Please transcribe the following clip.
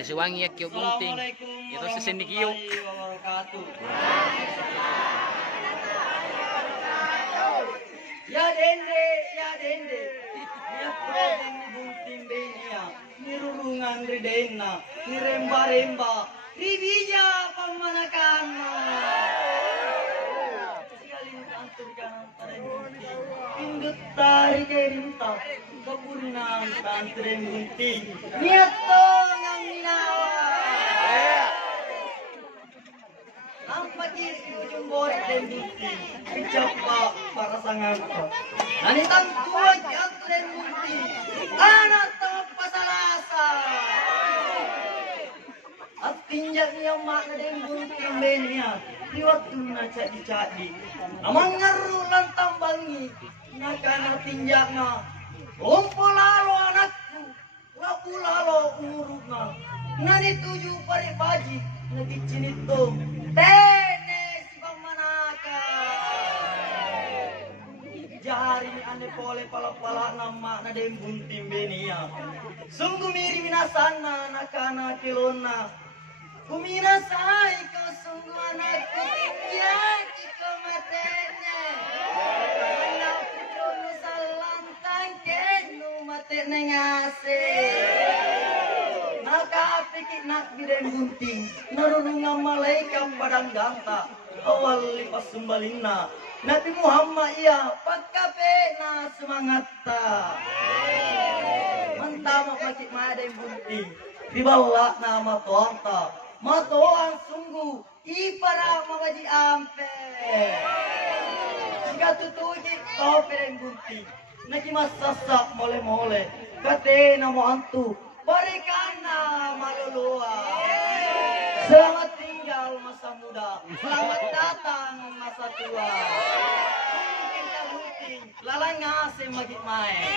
Desi wangi ya kyo bunting. Itu seseni kyo. Ya dende, ya dende. Ya prodeng bunting benia. Nirurungan ridena, niremba-remba. Ribija pamanakana. Sialin antur kanan pada bunting. Indut tari kerinta. Kepurinan tantrem bunting. Niato ngang minawa. Nampak kiri ujung borik dan bunting. Kecapa para sangapa. Nani tangkuan jatuh dan bunting. Anak tengah pasalasa. Atinjak yang makna dan bunting benia. Di waktu na cadi-cadi. Amang ngaru lantang bangi. Nakana tinjakna. Lompo lalo anakku. Lapu lalo umuruna. Nani tuju pari baji. Nagicin itu. Tene si bang manaka. Jari ane pole pala-pala nama na dem buntim benia. Sungguh miri minasana nakana kilona. Kuminasai kau sungguh anakku tinggal jika matenya. Anak pujono salantang kenu mate nengase. Naka pikir nak birem bunting. Narunungan malaikat padang ganta. Awal lipas sumbalina. Nabi Muhammad iya pakapena semangatta. Mentama pakit madem bunting. Dibawa nama toanta. Matoang sungguh ipara mabaji ampe. Jika tutuji topeng bunting. Naki masasa mole-mole. Kate namo antu. Barikana malulua. Selamat tinggal masa muda. Selamat datang masa tua. Lalang ngasih magit main.